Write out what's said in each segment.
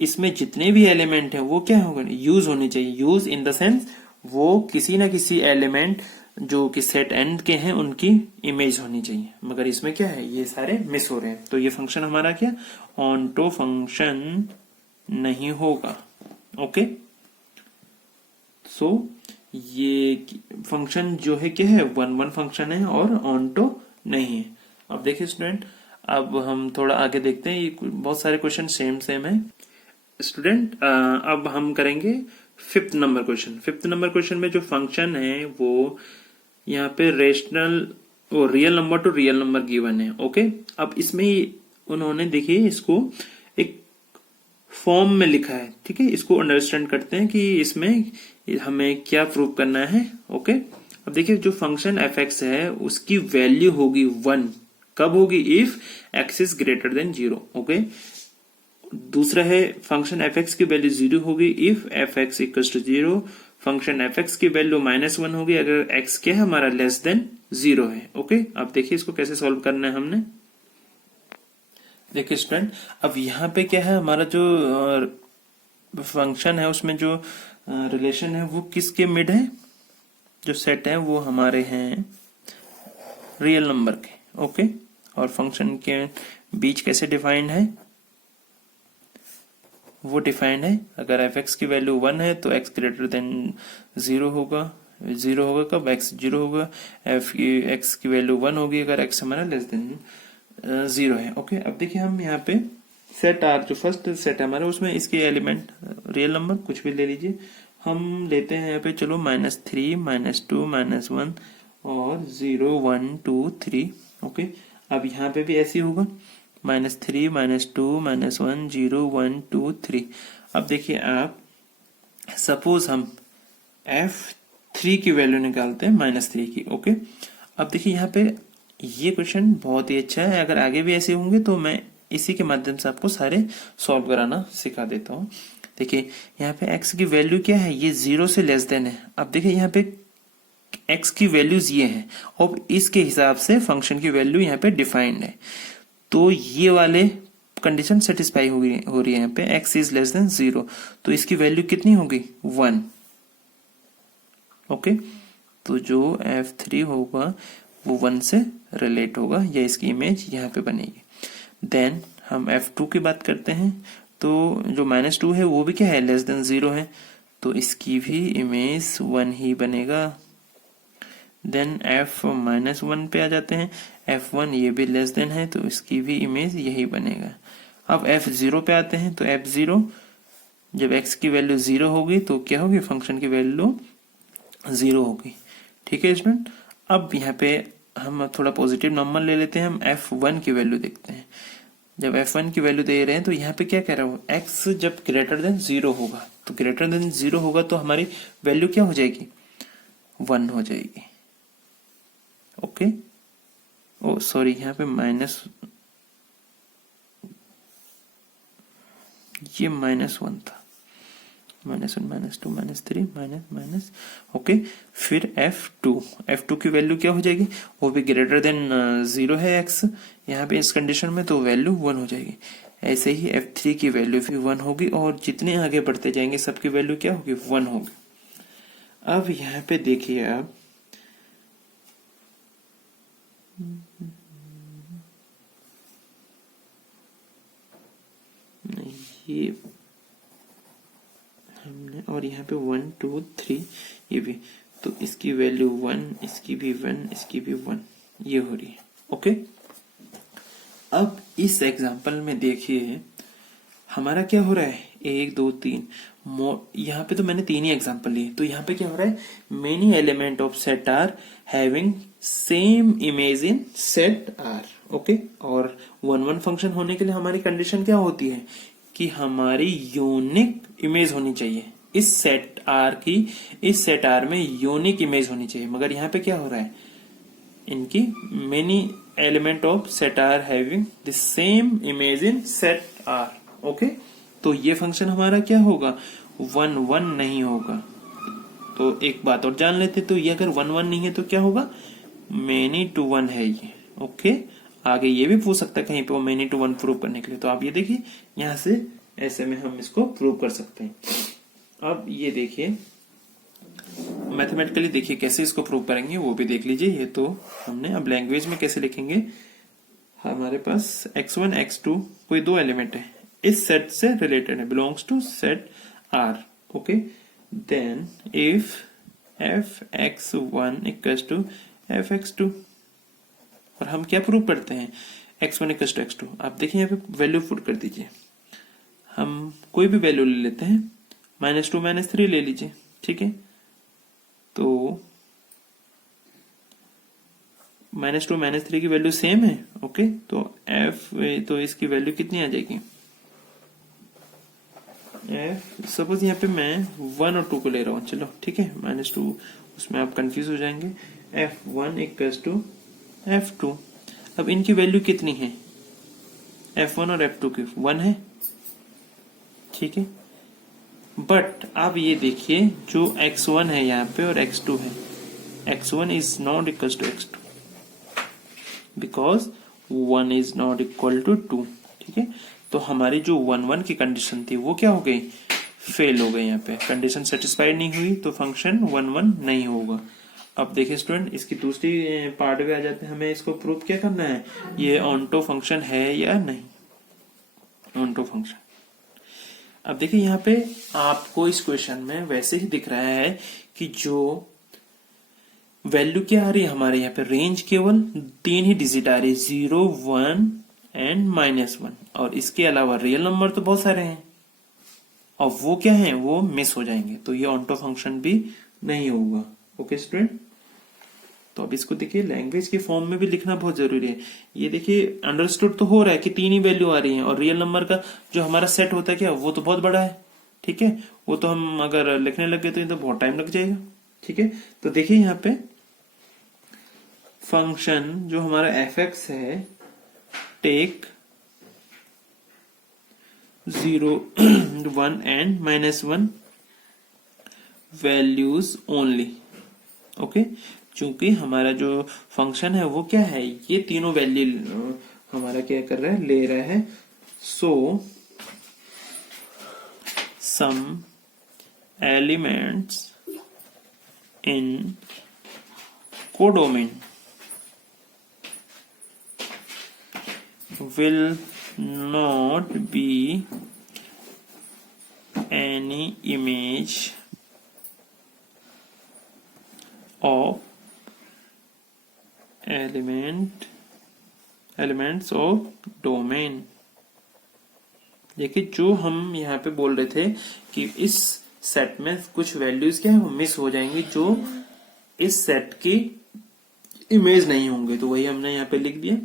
इसमें जितने भी एलिमेंट हैं वो क्या होगा, यूज होने चाहिए। यूज इन द सेंस वो किसी ना किसी एलिमेंट जो कि सेट एन के हैं उनकी इमेज होनी चाहिए, मगर इसमें क्या है, ये सारे मिस हो रहे हैं। तो ये फंक्शन हमारा क्या ऑनटो फंक्शन नहीं होगा। ओके, सो ये फंक्शन जो है क्या है, वन वन फंक्शन है और ऑनटो नहीं है। अब देखिए स्टूडेंट, अब हम थोड़ा आगे देखते हैं, ये बहुत सारे क्वेश्चन सेम सेम है स्टूडेंट। अब हम करेंगे fifth number question. Fifth number question में जो फंक्शन है वो यहाँ पे रेशनल वो real number two real number given है। ओके, अब इसमें उन्होंने देखिए इसको एक फॉर्म में लिखा है, ठीक है। इसको अंडरस्टैंड करते हैं कि इसमें हमें क्या प्रूव करना है। ओके, अब देखिए जो फंक्शन एफ एक्स है उसकी वैल्यू होगी 1। कब होगी, if x is greater than 0। Okay, दूसरा है फंक्शन एफ एक्स की वैल्यू 0 होगी if f x equal to 0। Function f x की वैल्यू -1 होगी अगर एक्स क्या है हमारा लेस देन 0 है। ओके, अब देखिए इसको कैसे सॉल्व करना है हमने। देखिए स्टूडेंट, अब यहाँ पे क्या है, हमारा जो फंक्शन है उसमें जो रिलेशन है वो किसके मिड है, जो सेट है वो हमारे हैं रियल नंबर के। ओके, और फंक्शन के बीच कैसे डिफाइंड है, वो डिफाइंड है अगर एफ एक्स की वैल्यू 1 है तो एक्स ग्रेटर देन 0 होगा। 0 होगा कब, एक्स 0 होगा। एफ एक्स की वैल्यू 1 होगी अगर एक्स हमारा लेस देन 0 है। ओके, अब देखिए हम यहाँ पे सेट आर, जो फर्स्ट सेट है हमारा, उसमें इसके एलिमेंट रियल नंबर कुछ भी ले लीजिए। हम लेते हैं यहाँ पे, चलो -3 -2 -1 और 0 1 2 3। ओके, अब यहाँ पे भी ऐसे होगा -3 -2 -1 0 1 2 3। अब देखिए आप, सपोज हम f3 की वैल्यू निकालते हैं -3 की। ओके, अब देखिए यहाँ पे ये क्वेश्चन बहुत ही अच्छा है, अगर आगे भी ऐसे होंगे तो मैं इसी के माध्यम से आपको सारे सॉल्व कराना सिखा देता हूँ। देखिए यहाँ पे x की वैल्यू क्या है, ये 0 से लेस देन है। अब देखिए यहाँ पे x की वैल्यूज ये है और इसके हिसाब से फंक्शन की वैल्यू यहाँ पे डिफाइंड है। तो ये वाले कंडीशन सेटिस्फाई हो रही है यहाँ पे, x इज लेस देन 0, तो इसकी वैल्यू कितनी होगी 1। ओके, तो जो f3 होगा वो 1 से रिलेट होगा या इसकी इमेज यहाँ पे बनेगी। देन हम f2 की बात करते हैं, तो जो -2 है वो भी क्या है, लेस देन 0 है, तो इसकी भी इमेज 1 ही बनेगा। देन f-1 पे आ जाते हैं, f1 ये भी लेस देन है तो इसकी भी इमेज यही बनेगा। अब f0 पे आते हैं, तो f0 जब x की वैल्यू 0 होगी तो क्या होगी, फंक्शन की वैल्यू 0 होगी। ठीक है स्टूडेंट, अब यहाँ पे हम थोड़ा पॉजिटिव नंबर ले लेते हैं, हम f1 की वैल्यू देखते हैं। जब f1 की वैल्यू दे रहे हैं तो यहाँ पे क्या कह रहा हूँ, x जब ग्रेटर देन 0 होगा, तो ग्रेटर देन 0 होगा तो हमारी वैल्यू क्या हो जाएगी, 1 हो जाएगी। ओके, ओ सॉरी, यहाँ पे ये -1 था, -1 -2 -3 माइनस। ओके, फिर f2 की वैल्यू क्या हो जाएगी, वो भी ग्रेटर देन 0 है x यहाँ पे इस कंडीशन में, तो वैल्यू 1 हो जाएगी। ऐसे ही f3 की वैल्यू भी 1 होगी और जितने आगे बढ़ते जाएंगे सबकी वैल्यू क्या होगी, 1 होगी। अब यहाँ पे देखिए आप, ये हमने, और यहाँ पे 1 2 3 ये भी, तो इसकी वैल्यू 1, इसकी भी 1, इसकी भी 1, ये हो रही है। ओके, अब इस एग्जांपल में देखिए हमारा क्या हो रहा है, 1 2 3, यहाँ पे तो मैंने 3 ही एग्जांपल लिए, तो यहाँ पे क्या हो रहा है, many element of set R having same image in set R. Okay, और 1 1 फंक्शन होने के लिए हमारी कंडीशन क्या होती है कि हमारी यूनिक इमेज होनी चाहिए इस सेट आर की, इस सेट आर में यूनिक इमेज होनी चाहिए। मगर यहाँ पे क्या हो रहा है, इनकी many element of set R having the same image in set R. Okay, तो ये फंक्शन हमारा क्या होगा, 1 1 नहीं होगा। तो एक बात और जान लेते, तो ये अगर 1 1 नहीं है तो क्या होगा, मेनी टू 1 है ये। ओके, आगे ये भी पूछ सकता है कहीं पे वो मेनी टू 1 प्रूव करने के लिए, तो आप ये देखिए यहाँ से ऐसे में हम इसको प्रूव कर सकते हैं। अब ये देखिए मैथमेटिकली देखिए कैसे इसको प्रूव करेंगे वो भी देख लीजिए। ये तो हमने, अब लैंग्वेज में कैसे लिखेंगे, हमारे पास x1 x2 कोई दो एलिमेंट है, इस सेट से रिलेटेड है, belongs to set R, okay. Then if f(x1) equals to f(x2), और हम क्या प्रूव करते हैं, x1 इक्वल्स टू x2। आप देखिए यहाँ पे वैल्यू पुट कर दीजिए, हम कोई भी वैल्यू ले लेते हैं, -2 -3 ले लीजिए, ठीक है। तो -2 -3 की वैल्यू सेम है, ओके। तो तो इसकी वैल्यू कितनी आ जाएगी, सपोज यहाँ पे मैं 1 और 2 को ले रहा हूँ, चलो ठीक है, -2, उसमें आप कंफ्यूज हो जाएंगे। f1 इक्वल्स टू f2, अब इनकी वैल्यू कितनी है, f1 और f2 की 1 है, ठीक है। बट आप ये देखिए जो x1 है यहाँ पे और x2 है, x1 is not equals to x2 because 1 is not equal to 2, ठीक है। तो हमारी जो 1 की कंडीशन थी वो क्या हो गई, फेल हो गई, यहाँ पे कंडीशन सेटिस्फाइड नहीं हुई, तो फंक्शन 1 नहीं होगा। अब देखिए स्टूडेंट, इसकी दूसरी पार्ट में आ जाते हैं, हमें इसको प्रूव क्या करना है, ये ऑनटो फंक्शन है या नहीं, ऑनटो फंक्शन। अब देखिए यहाँ पे आपको इस क्वेश्चन में वैसे ही दिख रहा है कि जो वैल्यू क्या आ रही है हमारे यहाँ पे, रेंज केवल 3 ही डिजिट आ रही है, 0, 1 एंड -1, और इसके अलावा रियल नंबर तो बहुत सारे हैं और वो क्या है, वो मिस हो जाएंगे, तो ये ऑनटो फंक्शन भी नहीं होगा, ओके स्टूडेंट। तो अब इसको देखिए लैंग्वेज के फॉर्म में भी लिखना बहुत जरूरी है। ये देखिए अंडरस्टूड तो हो रहा है कि 3 ही वैल्यू आ रही है, और रियल नंबर का जो हमारा सेट होता है क्या, वो तो बहुत बड़ा है, ठीक है। वो तो हम अगर लिखने लगे तो बहुत टाइम लग जाएगा, ठीक है। तो देखिए यहाँ पे फंक्शन जो हमारा f(x) है, take 0, 1 and -1 values only, okay. चूंकि हमारा जो फंक्शन है वो क्या है, ये तीनों वैल्यू हमारा क्या कर रहा है, ले रहा है। So some elements in codomain will not be any image of elements of domain। देखिए जो हम यहाँ पे बोल रहे थे कि इस सेट में कुछ वैल्यूज क्या है वो मिस हो जाएंगी, जो इस सेट की इमेज नहीं होंगे, तो वही हमने यहाँ पे लिख दिया।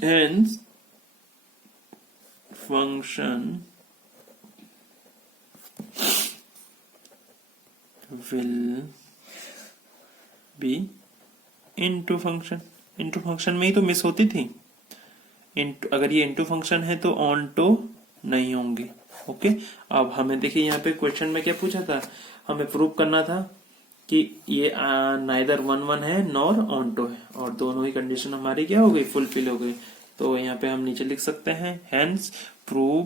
Hence, function will be into function। into function में ही तो मिस होती थी, अगर ये into function है तो onto नहीं होंगे, ओके। अब हमें देखिए यहाँ पे क्वेश्चन में क्या पूछा था, हमें प्रूव करना था कि ये नाइदर 1 है नॉर ऑनटो है, और दोनों ही कंडीशन हमारी क्या हो गई, फुलफिल हो गई। तो यहाँ पे हम नीचे लिख सकते हैं, hence prove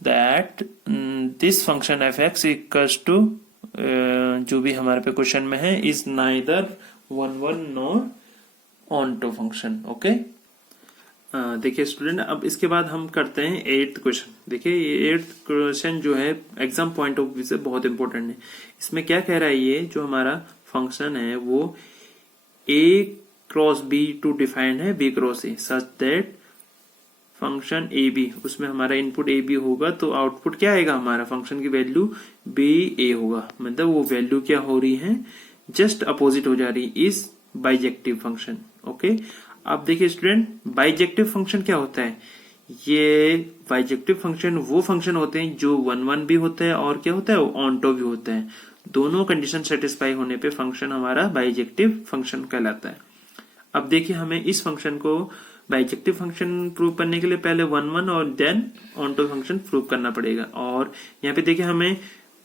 that this function f(x) equals to जो भी हमारे पे क्वेश्चन में है, is neither 1 nor onto function, okay. देखिए स्टूडेंट, अब इसके बाद हम करते हैं 8th क्वेश्चन। देखिए ये 8th क्वेश्चन जो है एग्जाम पॉइंट ऑफ व्यू से बहुत इंपॉर्टेंट है। इसमें क्या कह रहा है, ये जो हमारा फंक्शन है वो a cross b to defined है b cross a such that function A B, उसमें हमारा इनपुट ए बी होगा तो आउटपुट क्या आएगा, हमारा फंक्शन की वैल्यू बी ए होगा, मतलब वो वैल्यू क्या हो रही है, जस्ट अपोजिट हो जा रही, इज बाइजेक्टिव फंक्शन, ओके। अब देखिए स्टूडेंट, बाइजेक्टिव फंक्शन क्या होता है, ये बाइजेक्टिव फंक्शन वो फंक्शन होते हैं जो 1 भी होता है और क्या होता है, वो ऑनटो भी होता है। दोनों कंडीशन सेटिस्फाई होने पे फंक्शन हमारा बाइजेक्टिव फंक्शन कहलाता है। अब देखिए हमें इस फंक्शन को बाइजेक्टिव फंक्शन प्रूव करने के लिए पहले 1 और देन ऑनटो फंक्शन प्रूव करना पड़ेगा। और यहाँ पे देखिए हमें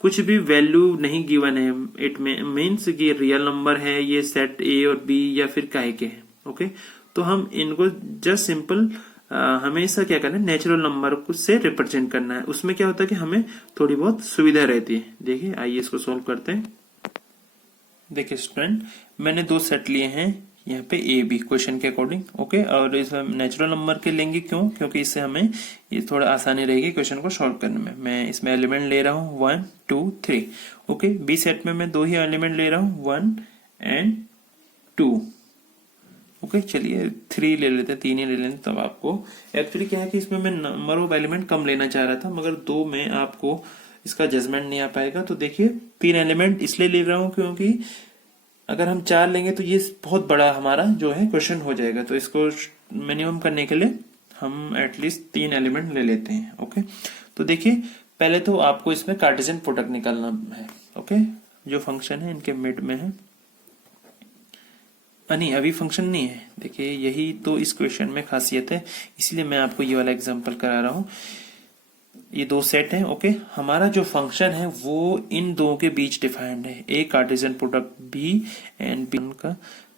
कुछ भी वैल्यू नहीं गिवन है, इट मीन्स कि रियल नंबर है, ये सेट ए और बी या फिर काहे के है, ओके। तो हम इनको जस्ट सिंपल हमेशा क्या करना है, नेचुरल नंबर से रिप्रेजेंट करना है। उसमें क्या होता है कि हमें थोड़ी बहुत सुविधा रहती है। देखिए आइए इसको सॉल्व करते हैं। देखिए स्टूडेंट, मैंने दो सेट लिए हैं यहाँ पे ए बी क्वेश्चन के अकॉर्डिंग, ओके। और इसमें नेचुरल नंबर के लेंगे, क्यों? क्योंकि इससे हमें ये थोड़ा आसानी रहेगी क्वेश्चन को सॉल्व करने में। मैं इसमें एलिमेंट ले रहा हूँ 1 2 3, ओके। बी सेट में मैं दो ही एलिमेंट ले रहा हूँ 1 एंड 2, ओके। चलिए 3 ले लेते हैं, 3 ही ले लेते हैं। तब आपको एक्चुअली क्या है कि इसमें मैं नंबर ऑफ एलिमेंट कम लेना चाह रहा था, मगर 2 में आपको इसका जजमेंट नहीं आ पाएगा। तो देखिए 3 एलिमेंट इसलिए ले रहा हूं क्योंकि अगर हम 4 लेंगे तो ये बहुत बड़ा हमारा जो है क्वेश्चन हो जाएगा। तो इसको मिनिमम करने के लिए हम एटलीस्ट 3 एलिमेंट ले लेते हैं, ओके। तो देखिए पहले तो आपको इसमें कार्टेशियन प्रोडक्ट निकालना है, ओके। जो फंक्शन है इनके मिड में है, नहीं अभी फंक्शन नहीं है। देखिए यही तो इस क्वेश्चन में खासियत है, इसलिए मैं आपको ये वाला एग्जांपल करा रहा हूं। ये दो सेट हैं, ओके। हमारा जो फंक्शन है वो इन दो के बीच डिफाइंड है। A Cartesian product B and B का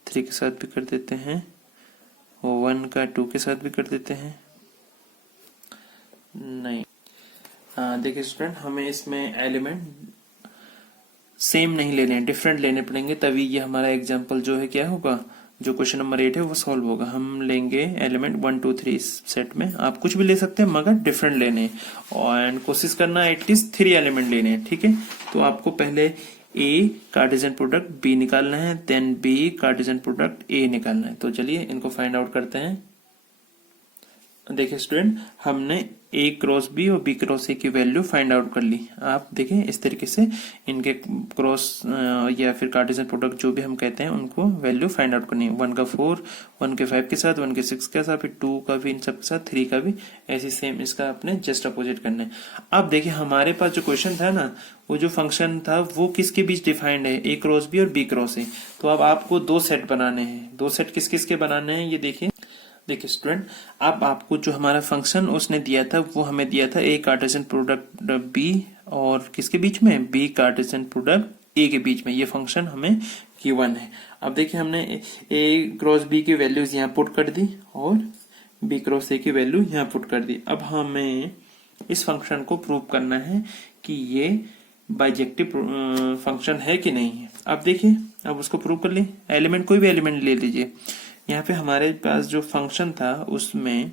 3 के साथ भी कर देते हैं, और 1 का 2 के साथ भी कर देते हैं। नहीं, देखिए स्टूडेंट, हमें इसमें एलिमेंट सेम नहीं लेने हैं, डिफरेंट लेने पड़ेंगे, तभी ये हमारा एग्जाम्पल जो है क्या होगा, जो क्वेश्चन नंबर 8 है वो सॉल्व होगा। हम लेंगे एलिमेंट 1 2 3 इस सेट में। आप कुछ भी ले सकते हैं मगर डिफरेंट लेने हैं, और कोशिश करना एटलीस्ट 3 एलिमेंट लेने हैं, ठीक है। तो आपको पहले ए कार्टेशियन प्रोडक्ट बी निकालना है, then B Cartesian product A निकालना है। तो चलिए इनको फाइंड आउट करते हैं। देखिए स्टूडेंट, हमने ए क्रॉस बी और बी क्रॉस ए की वैल्यू फाइंड आउट कर ली। आप देखें इस तरीके से इनके क्रॉस या फिर कार्टेशियन प्रोडक्ट जो भी हम कहते हैं उनको वैल्यू फाइंड आउट करनी है। 1 का 4, 1 के 5 के साथ, 1 के 6 के साथ, फिर 2 का भी इन सब के साथ, 3 का भी ऐसी सेम इसका अपने जस्ट अपोजिट करना है। अब देखिए हमारे पास जो क्वेश्चन था ना, वो जो फंक्शन था वो किसके बीच डिफाइंड है, ए क्रॉस बी और बी क्रॉस ए। तो अब आपको दो सेट बनाने हैं। दो सेट किस किस के बनाने हैं ये देखिए। देखिए स्टूडेंट, अब आपको जो हमारा फंक्शन उसने दिया था वो हमें दिया था ए कार्टेशियन प्रोडक्ट बी और किसके बीच में, बी कार्टेशियन प्रोडक्ट ए के बीच में। ये फंक्शन हमें गिवन है। अब देखिए हमने ए क्रॉस बी की वैल्यूज यहाँ पुट कर दी और बी क्रॉस ए की वैल्यू यहाँ पुट कर दी। अब हमें इस फंक्शन को प्रूव करना है कि ये बाइजेक्टिव फंक्शन है कि नहीं है। अब देखिए, अब उसको प्रूव कर ली। एलिमेंट कोई भी एलिमेंट ले लीजिए। यहाँ पे हमारे पास जो फंक्शन था उसमें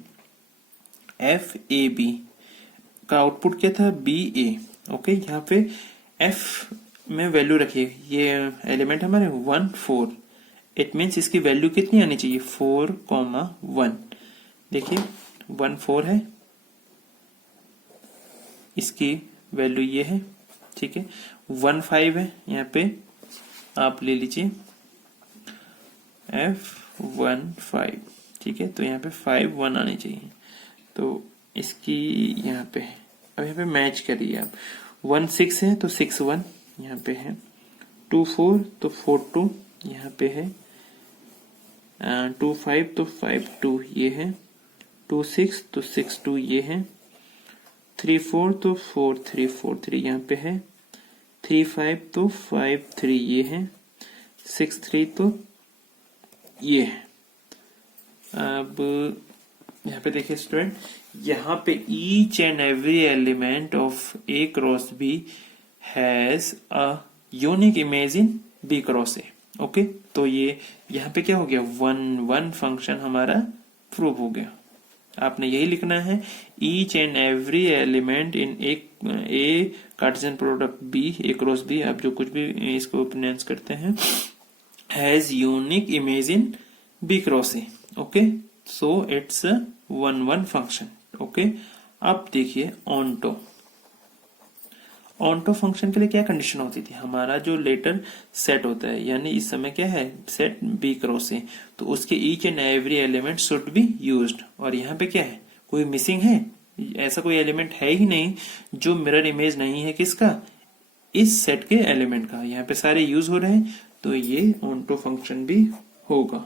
एफ ए बी का आउटपुट क्या था, बी ए, ओके। यहाँ पे एफ में वैल्यू रखिए, ये एलिमेंट हमारे 1 4, इट मीन्स इसकी वैल्यू कितनी आनी चाहिए, 4, 1। देखिए 1 4 है, इसकी वैल्यू ये है, ठीक है। 1 5 है, यहाँ पे आप ले लीजिए F1 5, ठीक है। तो यहाँ पे 5 1 आनी चाहिए, तो इसकी यहाँ पे है। अब यहाँ पे मैच करिए आप। 1 6 है तो 6 1 यहाँ पे है, 2 4 तो 4 2 यहाँ पे है, 2 5 तो 5 2 ये है, 2 6 तो 6 2 ये है, 3 4 तो 4 3 4 3 यहाँ पे है, 3 5 तो 5 3 ये है, 6 3 तो ये है। अब यहाँ पे देखिए स्टूडेंट, यहाँ पे each and every element of A cross B has a unique image in B cross A, okay. तो ये यहाँ पे क्या हो गया, 1 1 फंक्शन हमारा प्रूव हो गया। आपने यही लिखना है, each and every element in A Cartesian product B A cross B, आप जो कुछ भी इसको प्रोनाउंस करते हैं, has unique image in B cross A, okay, so it's a 1 1 function, okay। अब देखिए ऑन्टो फंक्शन के लिए क्या कंडीशन होती थी, हमारा जो लेटर सेट होता है, यानी इस समय क्या है, सेट B क्रॉस A, तो उसके each and every element should be used. और यहाँ पे क्या है, कोई मिसिंग है, ऐसा कोई एलिमेंट है ही नहीं जो मिरर इमेज नहीं है किसका, इस सेट के एलिमेंट का। यहाँ पे सारे यूज हो रहे हैं, तो ये ऑन्टो फंक्शन भी होगा,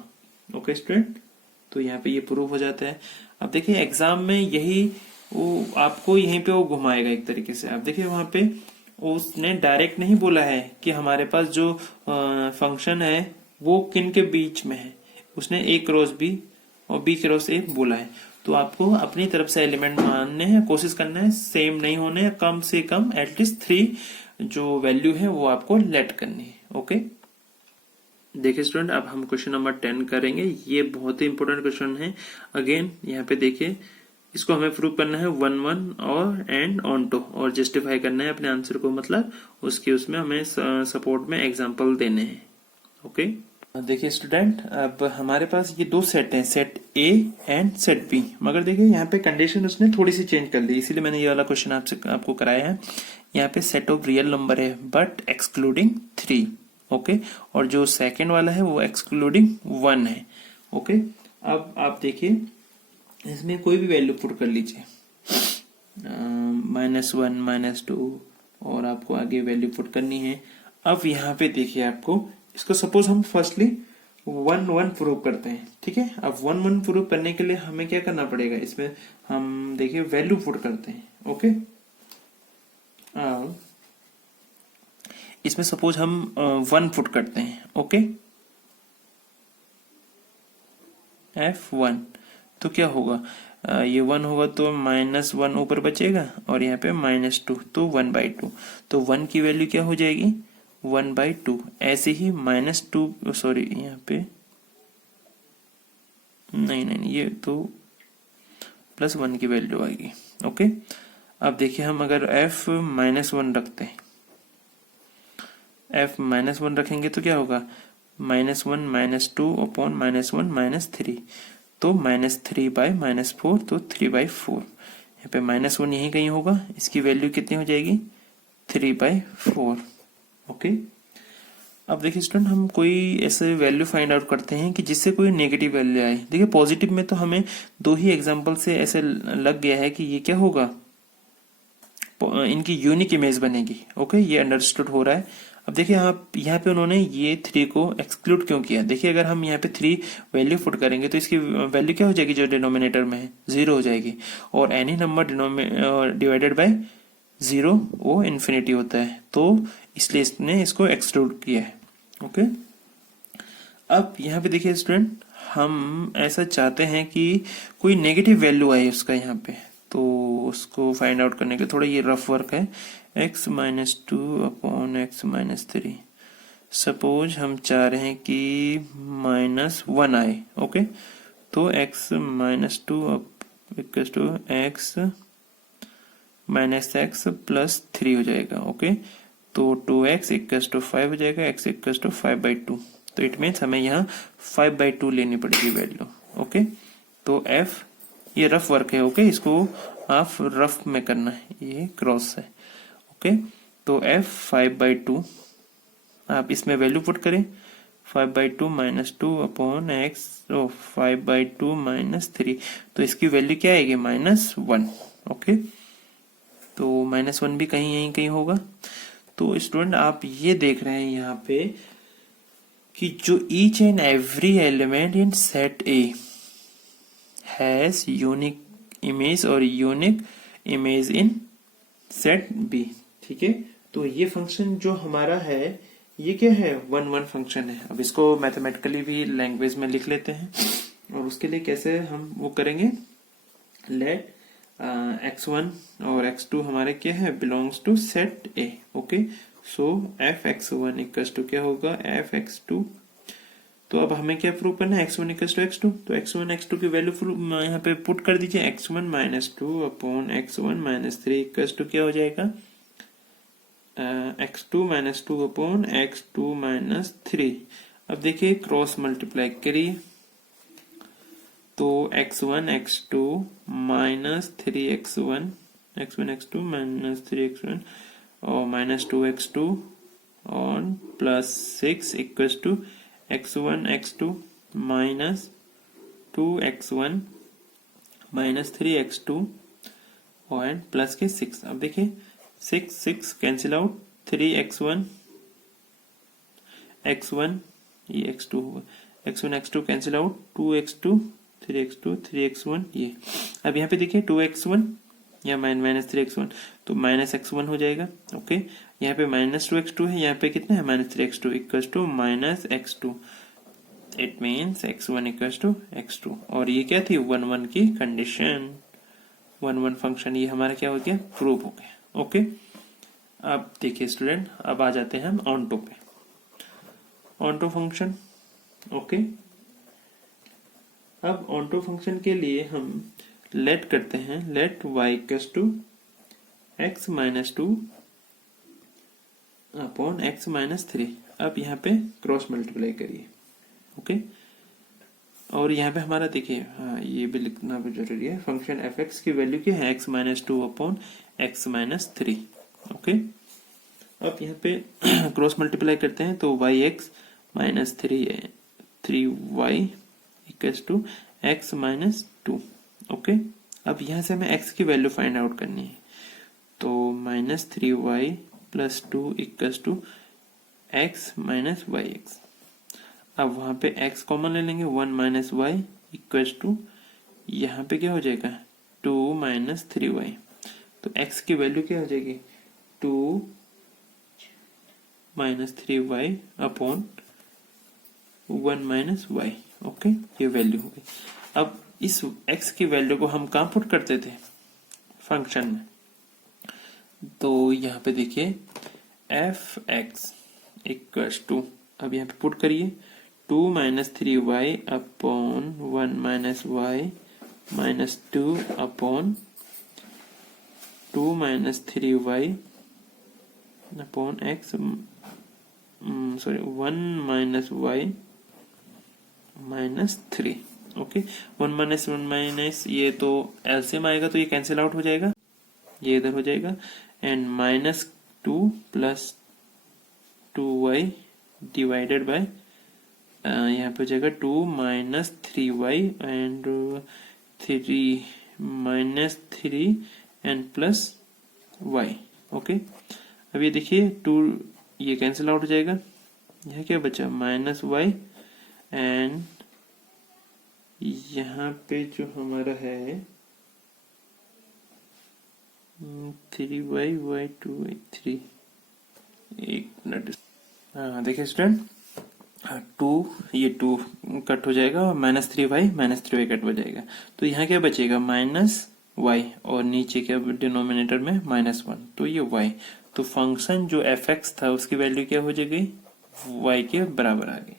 ओके स्टूडेंट। तो यहाँ पे ये प्रूव हो जाता है। अब देखिए एग्जाम में यही वो आपको यहीं पे वो घुमाएगा एक तरीके से। आप देखिए वहां पे उसने डायरेक्ट नहीं बोला है कि हमारे पास जो फंक्शन है वो किन के बीच में है, उसने ए क्रॉस बी और बी क्रॉस ए बोला है। तो आपको अपनी तरफ से एलिमेंट मानने हैं, कोशिश करना है सेम नहीं होने हैं, कम से कम एटलीस्ट 3 जो वैल्यू है वो आपको लेट करनी है। ओके, देखिए स्टूडेंट, अब हम क्वेश्चन नंबर 10 करेंगे। ये बहुत ही इंपॉर्टेंट क्वेश्चन है। अगेन यहाँ पे देखिए, इसको हमें प्रूव करना है 1 1 और एंड ऑन टू, और जस्टिफाई करना है अपने आंसर को, मतलब उसके उसमें हमें सपोर्ट में एग्जांपल देने हैं। ओके, देखिए स्टूडेंट, अब हमारे पास ये दो सेट हैं, set A and set B, मगर देखिए यहाँ पे कंडीशन उसने थोड़ी सी चेंज कर ली, इसीलिए मैंने ये वाला क्वेश्चन आपको कराया है। यहाँ पे सेट ऑफ रियल नंबर है बट एक्सक्लूडिंग 3। ओके, और जो सेकंड वाला है वो एक्सक्लूडिंग 1 है। ओके, अब आप देखिए इसमें कोई भी वैल्यू पुट कर लीजिए, -1 -2, और आपको आगे वैल्यू पुट करनी है। अब यहाँ पे देखिए आपको, इसको सपोज हम फर्स्टली 1 1 प्रूव करते हैं, ठीक है। अब 1 1 प्रूव करने के लिए हमें क्या करना पड़ेगा, इसमें हम देखिए वैल्यू पुट करते हैं। ओके, इसमें सपोज हम 1 पुट करते हैं। ओके, F1, तो क्या होगा, ये 1 होगा तो -1 ऊपर बचेगा, और यहाँ पे -2, तो 1/2, तो 1 की वैल्यू क्या हो जाएगी, 1/2। ऐसे ही -2, सॉरी यहाँ पे नहीं, ये तो +1 की वैल्यू आएगी। ओके, अब देखिए हम अगर F-1 रखते हैं, F-1 रखेंगे तो क्या होगा, -1 -2 अपॉन -1 -3, तो -3/-4, तो 3/4। यहाँ पे -1 यही कहीं होगा, इसकी वैल्यू कितनी हो जाएगी, 3/4। ओके, अब देखिए स्टूडेंट, हम कोई ऐसे वैल्यू फाइंड आउट करते हैं कि जिससे कोई नेगेटिव वैल्यू आए। देखिए पॉजिटिव में तो हमें 2 ही एग्जांपल से ऐसे लग गया है कि ये क्या होगा, इनकी यूनिक इमेज बनेगी। ओके, ये अंडरस्टूड हो रहा है। अब देखिए यहाँ पे उन्होंने ये 3 को एक्सक्लूड क्यों किया। देखिए अगर हम यहाँ पे 3 वैल्यू पुट करेंगे तो इसकी वैल्यू क्या हो जाएगी, जो डिनोमिनेटर में है 0 हो जाएगी, और एनी नंबर डिवाइडेड बाय 0 वो इन्फिनिटी होता है, तो इसलिए इसने इसको एक्सक्लूड किया है। ओके, अब यहाँ पे देखिए स्टूडेंट, हम ऐसा चाहते हैं कि कोई नेगेटिव वैल्यू आए उसका यहाँ पे, तो उसको फाइंड आउट करने के थोड़ा ये रफ वर्क है। x-2 अपॉन x-3, सपोज हम चाह रहे हैं कि -1 आए। ओके, तो x-2 equal to x -x plus 3 हो जाएगा। ओके, तो 2x इक्वल टू 5 हो जाएगा, x इक्वल टू 5/2, तो इट मीन्स हमें यहाँ 5/2 लेनी पड़ेगी वैल्यू। ओके, तो f, ये रफ वर्क है। ओके, इसको आप रफ में करना है, ये क्रॉस है। ओके, तो f 5/2, आप इसमें वैल्यू पुट करें, 5/2 -2 अपॉन x, 5/2 -3, तो इसकी वैल्यू क्या आएगी, -1। ओके, तो -1 भी कहीं यहीं कहीं होगा। तो स्टूडेंट आप ये देख रहे हैं यहाँ पे कि जो each and every element in set A has unique image और unique image in set B. ठीक है, तो ये फंक्शन जो हमारा है ये क्या है, 1 1 फंक्शन है। अब इसको मैथमेटिकली भी लैंग्वेज में लिख लेते हैं, और उसके लिए कैसे हम वो करेंगे, लेट x1 और x2 हमारे क्या है, belongs to set A. Okay, so f(x1) equals to क्या होगा, f(x2). तो अब हमें क्या प्रूव करना है, x1 इक्वल्स टू x2, तो x1 x2 की वैल्यू यहाँ पे पुट कर दीजिए, x1 -2 upon x1 -3 equals to क्या हो जाएगा, x2 -2 अपॉन x2 -3। अब देखिए क्रॉस मल्टीप्लाई करिए, तो x1 x2 -3x1, x1 x2 -3x1 और -2x2 और +6 equals to x1 x2 -2x1 -3x2 और प्लस के 6। अब देखिए 6 कैंसिल आउट, 3x1 x1 ये x2 होगा, x1 x2 cancel out, 2x2 3x2 3x1 ये। अब यहाँ पे देखिए 2x1 या -3x1, तो -x1 हो जाएगा। ओके, यहाँ पे -2x2 है, यहाँ पे कितना है, -3x2 equals to -x2। It means x1 equals to x2। और ये क्या थी 1 1 की कंडीशन, 1 1 फंक्शन ये हमारा क्या हो गया, प्रूव हो गया। ओके, अब देखिए स्टूडेंट, अब आ जाते हैं हम ऑन टू पे, ऑन टू फंक्शन। ओके, अब ऑन टू फंक्शन के लिए हम लेट करते हैं, let y equals to x minus 2 upon x minus 3। अब यहाँ पे क्रॉस मल्टीप्लाई करिए। ओके, और यहाँ पे हमारा देखिए, हाँ ये भी लिखना भी जरूरी है, फंक्शन एफ एक्स की वैल्यू क्या है, x minus 2 upon x minus 3। Okay, अब यहाँ पे क्रॉस मल्टीप्लाई करते हैं तो y x minus 3y equals to x minus 2। Okay, अब यहाँ से हमें x की वैल्यू फाइंड आउट करनी है, तो minus 3y plus 2 equals to x minus y x. अब वहां पे x कॉमन ले लेंगे, 1 माइनस वाई इक्वल्स टू, यहाँ पे क्या हो जाएगा 2 माइनस 3y। तो x की वैल्यू क्या हो जाएगी 2 minus 3y upon 1 minus y. Okay, ये वैल्यू हो गई। अब इस x की वैल्यू को हम कहाँ पुट करते थे, फंक्शन में, तो यहाँ पे देखिए एफ एक्स इक्वल्स टू, अब यहाँ पे पुट करिए 2 minus 3y upon 1 minus y minus 2 upon 2 minus 3y upon x, sorry 1 minus y minus 3। Okay, 1 minus 1 minus, ये तो एलसीएम आएगा तो ये कैंसिल आउट हो जाएगा, ये इधर हो जाएगा, and minus 2 plus 2y divided by, यहाँ पे हो जाएगा 2 minus 3y and 3 minus 3 and plus y। Okay, अब ये देखिए 2 ये कैंसिल आउट हो जाएगा, यह क्या बचा माइनस y एंड यहाँ पे जो हमारा है 3y 2y 3, एक मिनट, देखिए स्टूडेंट, 2 ये 2 कट हो जाएगा और माइनस 3y कट हो जाएगा, तो यहाँ क्या बचेगा माइनस y और नीचे क्या डिनोमिनेटर में माइनस 1, तो ये y। तो फंक्शन जो एफ एक्स था उसकी वैल्यू क्या हो जाएगी y के बराबर आ गई,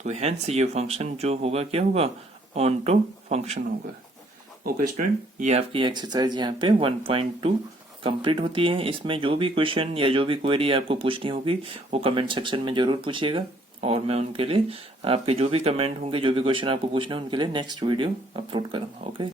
तो हेंस ये फंक्शन जो होगा क्या होगा ऑन टू फंक्शन होगा। ओके स्टूडेंट, ये आपकी एक्सरसाइज यहाँ पे 1.2 कंप्लीट होती है। इसमें जो भी क्वेश्चन या जो भी क्वेरी आपको पूछनी होगी वो कमेंट सेक्शन में जरूर पूछिएगा, और मैं उनके लिए आपके जो भी कमेंट होंगे, जो भी क्वेश्चन आपको पूछना है उनके लिए नेक्स्ट वीडियो अपलोड करूंगा। ओके।